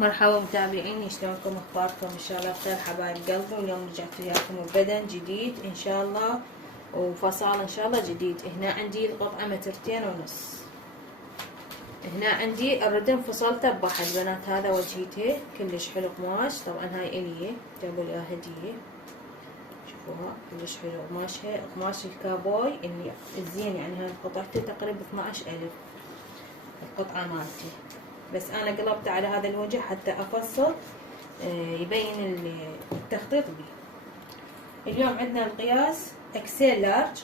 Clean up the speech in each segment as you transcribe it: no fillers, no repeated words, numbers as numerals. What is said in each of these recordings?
مرحبا متابعيني، شلونكم؟ اخباركم؟ ان شاء الله بخير حبايب قلبي. واليوم رجعت وياكم ببدن جديد ان شاء الله وفصال ان شاء الله جديد. هنا عندي القطعة 2.5 متر. هنا عندي الردم فصلته بواحد بنات. هذا وجهيته كلش حلو قماش. طبعا هاي الي جابوا لي هدية، شوفوها كلش حلو قماشها، قماش الكابوي اللي الزين. يعني هاي قطعته تقريبا 12,000 القطعة مالتي. بس انا قلبت على هذا الوجه حتى افصل يبين التخطيط بيه. اليوم عندنا القياس اكسل لارج.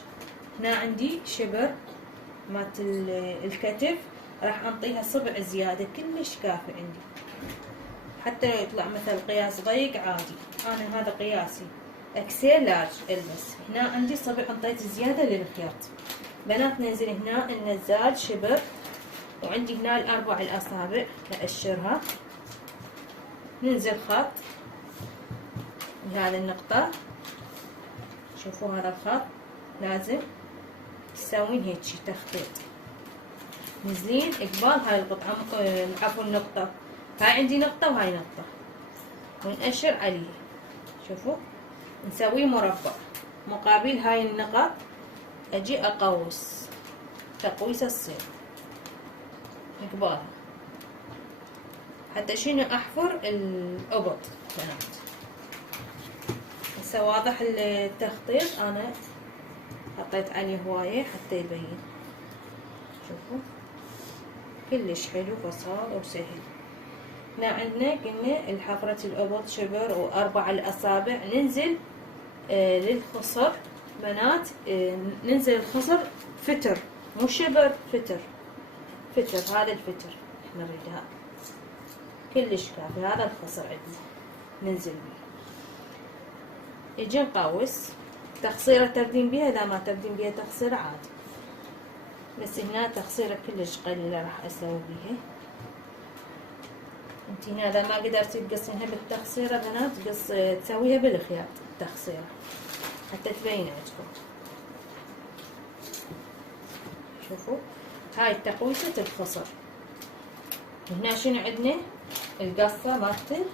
هنا عندي شبر مالت الكتف، راح انطيها صبع زيادة كلش كافي عندي، حتى لو يطلع مثل قياس ضيق عادي. انا هذا قياسي اكسل لارج البس. هنا عندي صبع انطيت زيادة للخياط. بنات ننزل هنا النزال شبر، وعندي هنا الأربع الأصابع أقشرها، ننزل خط بهذه النقطة. شوفوا هذا الخط لازم تسوين هيك تخطيط، نزلين قبال هاي القطعة، عفوا النقطة. هاي عندي نقطة وهاي نقطة، ونأشر عليه. شوفوا نسوي مربع مقابل هاي النقط. أجي أقوس تقويس الصير قبالها حتى شنو احفر الابط. بنات هسه واضح التخطيط، انا حطيت عليه هواية حتى يبين. شوفوا كلش حلو فصال وسهل. هنا عندنا قلنا الحفرة الابط شبر واربع الاصابع. ننزل للخصر بنات، ننزل الخصر فتر، مو شبر، فتر. فتر هذا الفتر احنا نريدها كلش كافي. هذا الخصر عندنا ننزل بيه. يجي نقوس تقصيرة تردين بيها، اذا ما تردين بيها تقصيرة عادي، بس هنا تقصيرة كلش قليلة راح اسوي بيها. انتي هنا اذا ما قدرتي تقصينها بالتقصيرة بنات، تسويها بالخياط التقصيرة حتى تبين عندكم. شوفوا هاي تقويسة الخصر. هنا شنو عندنا؟ القصة مالت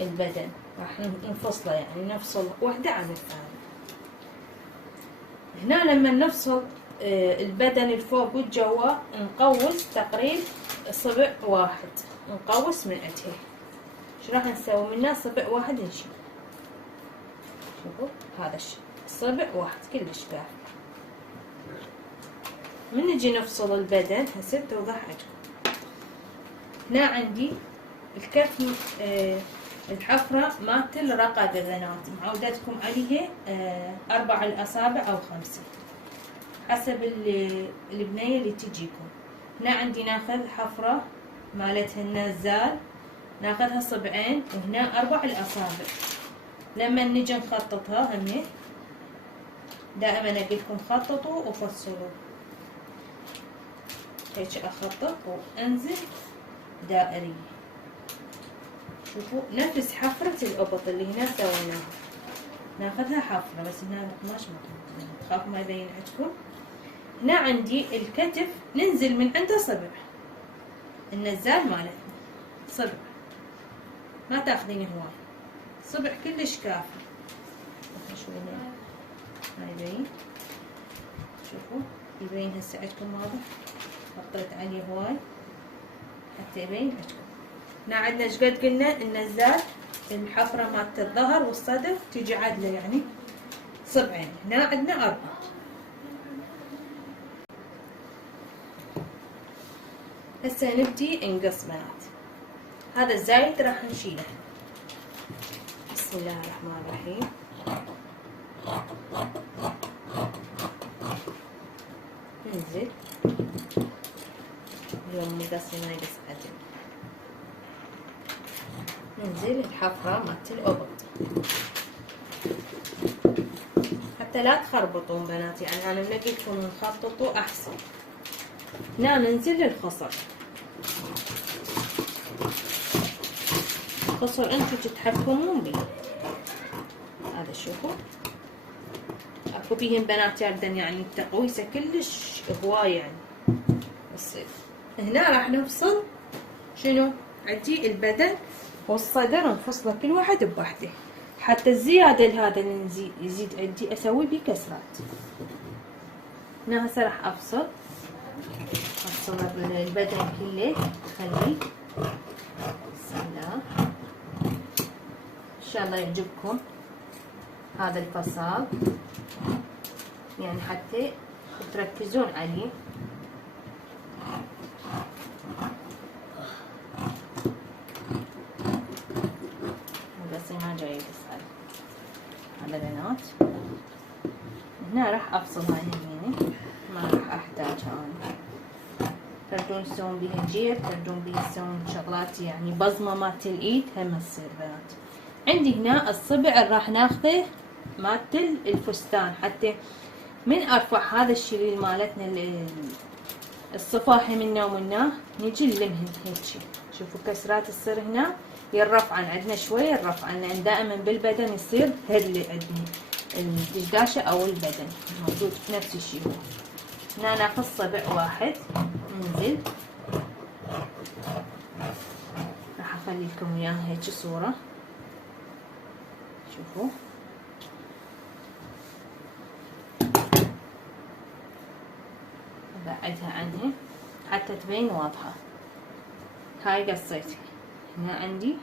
البدن راح نفصله، يعني نفصل وحدة عن الثانية. هنا لما نفصل البدن الفوق والجوا نقوس تقريب صبع واحد، نقوس من عندها. شو راح نسوي؟ منها صبع واحد نشيل. شوفوا هذا الشيء صبع واحد كلش كافي. من نجي نفصل البدن هسه توضح عندكم. هنا عندي الكف الحفرة مالت الرقبة بنات، معودتكم عليها 4 الأصابع أو 5 حسب البنية اللي تجيكم. هنا عندي ناخذ حفرة مالتها النزال، ناخذها صبعين، وهنا 4 الأصابع. لما نجي نخططها همي دائما أقولكم خططوا وفصلوا. هيك أخطط وأنزل دائرية. شوفوا نفس حفرة الأبط اللي هنا سويناها، ناخذها حفرة، بس هنا القماش خاف ما يبين عندكم. هنا عندي الكتف ننزل من عنده صبع، النزال مالتنا صبع، ما تاخذين هواي، صبع كلش كافي. شوفوا ما يبين، شوفوا يبين هسه عندكم واضح. حطيت عليه هواي حتى يبين عندكم. هنا عندنا ايش قد قلنا النزال الحفرة مالت الظهر والصدر تيجي عدلة، يعني صبعين. هنا عندنا 4. هسه نبدي نقص بنات. هذا الزايد راح نشيله. بسم الله الرحمن الرحيم. ننزل اليوم مقصي ما يقص عدل. ننزل الحفرة مالت الأبط حتى لا تخربطون بنات، يعني أنا نلاقيكم نخططوا أحسن. هنا ننزل للخصر. الخصر انتو تتحكمون بيه. هذا شوفوا اكو بيهم بنات يردن يعني التقويسة كلش هواية يعني. بس هنا راح نفصل شنو عندي البدن والصدر انفصله كل واحد بوحده، حتى الزيادة لهذا اللي يزيد عندي اسوي بيه كسرات. هنا هسه راح افصل البدن كله، خليه بسم الله. ان شاء الله يعجبكم هذا الفصال، يعني حتى تركزون عليه. بس ما جاي يسأل على بنات. هنا راح افصل هاي اليمينة، ما راح احتاجها انا. تردون تسوون بيها جيب، تردون بيها تسوون شغلات يعني بصمة مالت الايد هم تصير بنات. عندي هنا الصبع راح ناخذه مالت الفستان، حتى من ارفع هذا الشليل مالتنا الصفاحي منا ومناه نجي نلمهن هيجي. شوفوا كسرات تصير هنا يرفعن عندنا شوية، يرفعن لان دائما بالبدن يصير هذا اللي عندنا الدشداشة او البدن موجود نفس الشيء. هو هنا ناخذ صبع واحد ننزل، راح اخلي لكم اياها هيك صورة. شوفوا ابعدها عنها حتى تبين واضحة. هاي قصيتها هنا عندي،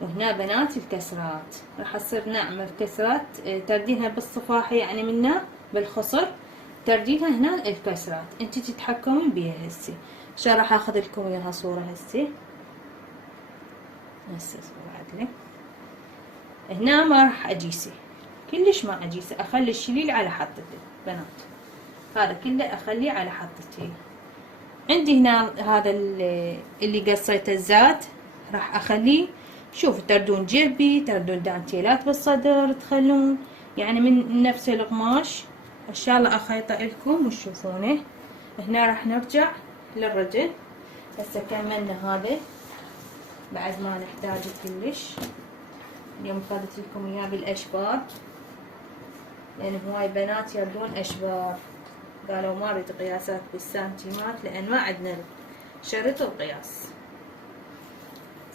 وهنا بنات الكسرات راح تصير ناعمة. الكسرات تردينها بالصفاحي يعني منا بالخصر، تردينها هنا الكسرات انتي تتحكمين بيها. هسه عشان راح اخذ لكم اياها صورة هسه صورة عدلة. هنا ما راح اجيسه كلش، ما اجيسه، اخلي الشليل على حطته بنات، هذا كله اخليه على حطته. عندي هنا هذا اللي قصيته الزاد راح اخليه. شوفوا تردون جيبي، تردون دانتيلات بالصدر تخلون يعني من نفس القماش. ان شاء الله اخيطه لكم وتشوفونه. هنا راح نرجع للرجل. هسه كملنا هذا بعد ما نحتاجه كلش. اليوم اخذت لكم اياه بالاشبار، لان هواي بنات يردون اشبار، قالوا ما اريد قياسات بالسنتيمات لان ما عندنا شريط القياس.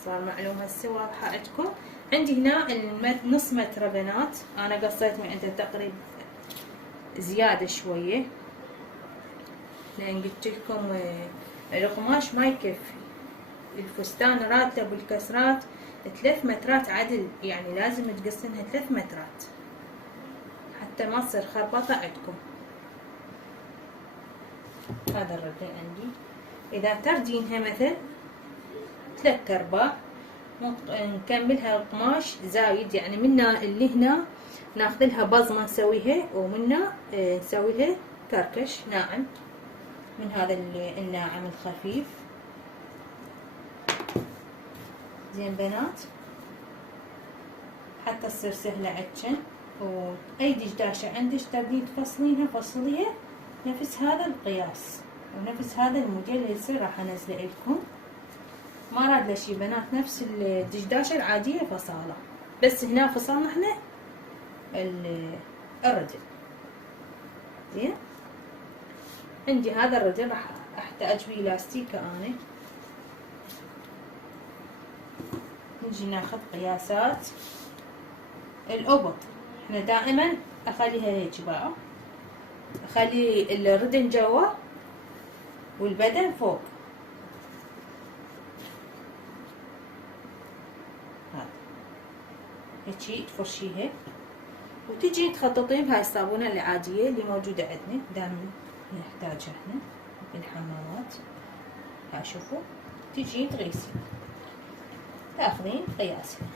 صار معلوم هسه واضحة عندكم. عندي هنا نص متر بنات، انا قصيت من عنده تقريبا زيادة شوية، لان قلت لكم القماش ما يكفي. الفستان راتله بالكسرات 3 مترات عدل، يعني لازم تقصينها 3 مترات حتى ما تصير خربطة عندكم. هذا الرجل عندي، اذا تردينها مثل 3/4 نكملها القماش زايد، يعني منا اللي هنا ناخذلها بصمة نسويها، ومنا نسويها كركش ناعم من هذا الناعم الخفيف. زين بنات، حتى تصير سهلة عندكن. واي دشداشة عندك تبين تفصلينها فصليها نفس هذا القياس ونفس هذا الموديل اللي يصير راح انزله لكم. ما راد له شي بنات، نفس الدشداشة العادية فصالة، بس هنا فصلنا احنا الرجل. زين، عندي هذا الرجل راح احتاج بيه لاستيكة انا. نجي ناخذ قياسات الابط. احنا دائما اخليها هيك بقى، اخلي الردن جوا والبدن فوق. هذا هيجي تفرشيها وتجي تخططين بهاي الصابونة العادية اللي موجودة عندنا دائما نحتاجها احنا بالحمامات. ها شوفوا، تجي تغيسين تاخذين قياسها،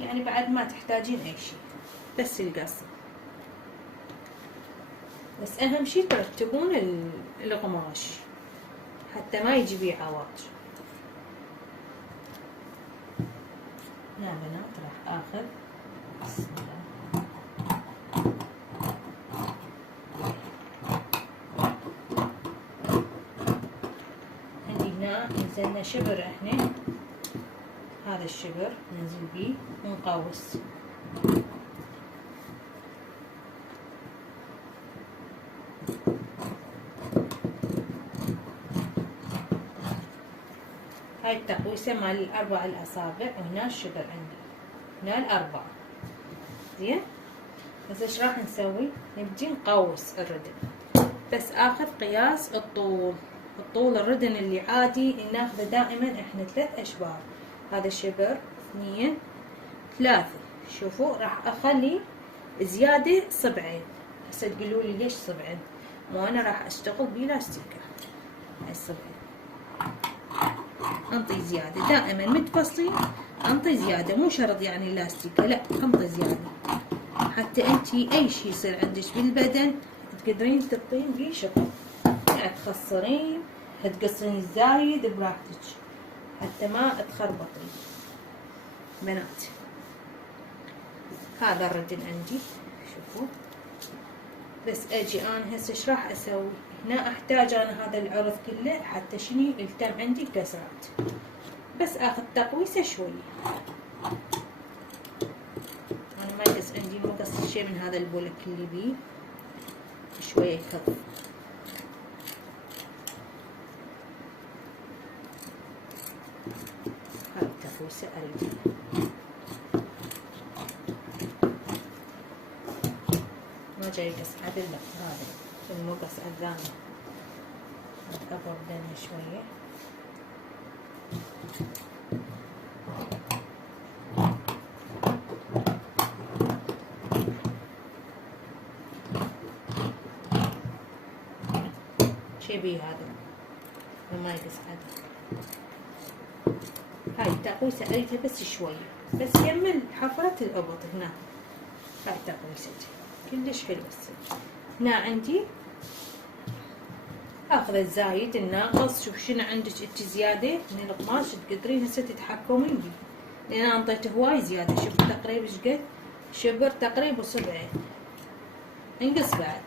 يعني بعد ما تحتاجين اي شيء بس القص. بس اهم شيء ترتبون القماش حتى ما يجي بيه عواج. هنا بنات راح اخذ بسم الله عندي هنا نزلنا شبر احنا، هذا الشبر ننزل بيه ونقوس. هاي التقويسة مال الأربع الأصابع، وهنا الشجر عندي، هنا الأربعة. زين، بس ايش راح نسوي؟ نبدي نقوس الردن، بس اخذ قياس الطول الردن اللي عادي ناخذه دائما احنا 3 اشبار. هذا شبر، 2، 3. شوفوا راح اخلي زيادة صبعين. هسه تقولوا لي ليش صبعين؟ مو انا راح اشتغل بلاستيكة. هاي الصبعين انطي زيادة دائما متفصلين، انطي زيادة، مو شرط يعني لاستيكة، لا انطي زيادة حتى انتي اي شي يصير عندك بالبدن تقدرين تبطين بيه شغل، يعني تخسرين، تقصين الزايد براحتك حتى ما تخربطين. بنات هذا الردن عندي، شوفوا. بس اجي انا هسه ايش راح اسوي؟ هنا احتاج انا هذا العرض كله حتى شنو يلتم عندي كسرات، بس اخذ تقويسه شويه. انا ما يقص عندي مقص شيء من هذا البولك اللي بيه شويه كف. هاي التقويسه اريد ما جاي قص عدل، لا هذا المقص اذاني اكبر بدنا شويه. شبيه هذا ما يقص عدل. هاي التقويسة اريدها بس شوية، بس يمل حفرة الابط هنا. هاي تقويستي كلش حلوة السج. هنا عندي اخذ الزايد الناقص. شوف شنو عندك انت زيادة من القماش تقدرين هسه تتحكمين بيه، لان انا انطيته هواي زيادة. شوف تقريبا ايش قد شبر، تقريبا صبعين، انقص بعد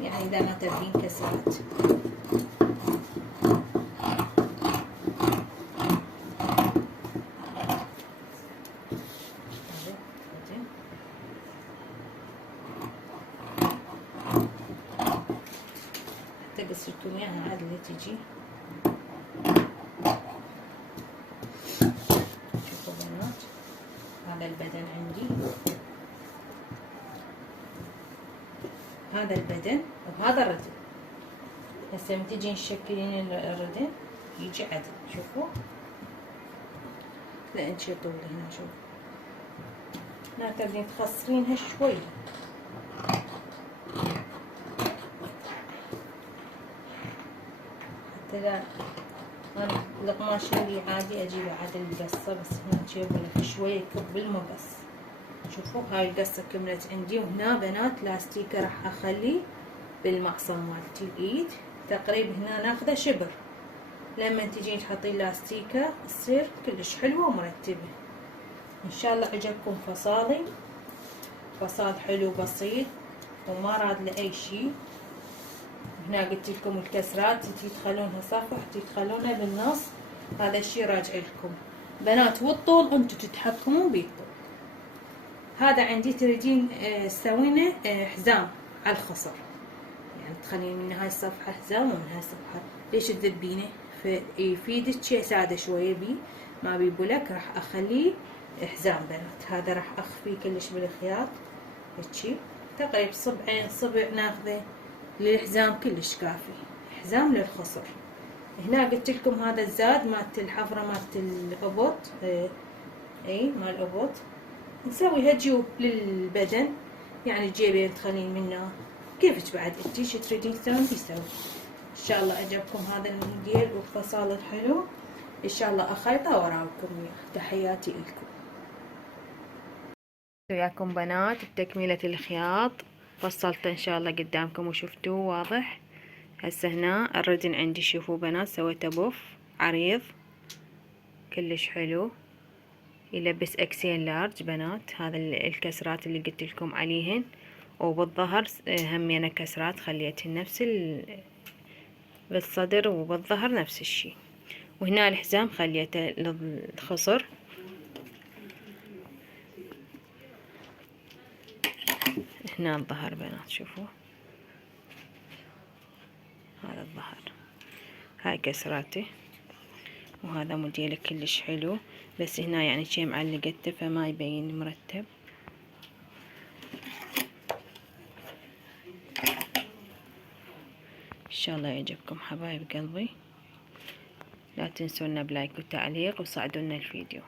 يعني اذا ما تبين كسرات. بس شفتوا اياها عاد اللي تجي. شوفوا بنات هذا البدن عندي، هذا البدن وهذا الردن. هسه لما تجي تشكلين الردن يجي عدل. شوفوا لا انت طول هنا، شوف هنا تبين تخسرينها شوي حتى لا. انا القماش اللي عادي اجيبه عدل القصه، بس هنا جيبه لك شويه كب بالمقص. شوفوا هاي القصه كملت عندي، وهنا بنات لاستيكه راح اخلي بالمعصم مالتي الايد تقريبا. هنا ناخذه شبر، لما تجين تحطين لاستيكه تصير كلش حلوه ومرتبه. ان شاء الله عجبكم فصالي، فصال حلو بسيط وما راد لاي شيء. هنا قلت لكم الكسرات تي تخلونها صفح، تي تخلونها بالنص، هذا الشيء راجع لكم بنات. والطول انتم تتحكمون بالطول. هذا عندي تريدين تسوينه حزام على الخصر، يعني تخلين من هاي الصفحه حزام ومن هاي الصفحه. ليش تذبينه؟ فيفيدك شيء ساده شويه بي ما بيبولك. راح اخليه حزام بنات. هذا راح اخفيه كلش بالخياط هيجي تقريبا صبعين صبع ناخذه للحزام كلش كافي، حزام للخصر. هنا قلت لكم هذا الزاد مالت الحفره مالت الابط، اي مال الابط نسوي هالجيوب للبدن، يعني جيبين تخلين منه كيفك بعد انتي شو تريدين تسوين تسوي. ان شاء الله عجبكم هذا الموديل والفصال الحلو. ان شاء الله اخيطه وراكم تحياتي لكم. وياكم بنات بتكملة الخياط. فصلت ان شاء الله قدامكم وشفتوه واضح. هسه هنا الردن عندي شوفوا بنات سويته بوف عريض كلش حلو، يلبس اكسين لارج بنات. هذا الكسرات اللي قلت لكم عليهن، وبالظهر همينه كسرات خليتهن نفس بالصدر وبالظهر نفس الشي. وهنا الحزام خليته للخصر. هنا الظهر بنات شوفوا هذا الظهر. هاي كسراته وهذا موديله كلش حلو، بس هنا يعني شي معلقته فما يبين مرتب. ان شاء الله يعجبكم حبايب قلبي، لا تنسونا بلايك وتعليق وصعدوا لنا الفيديو.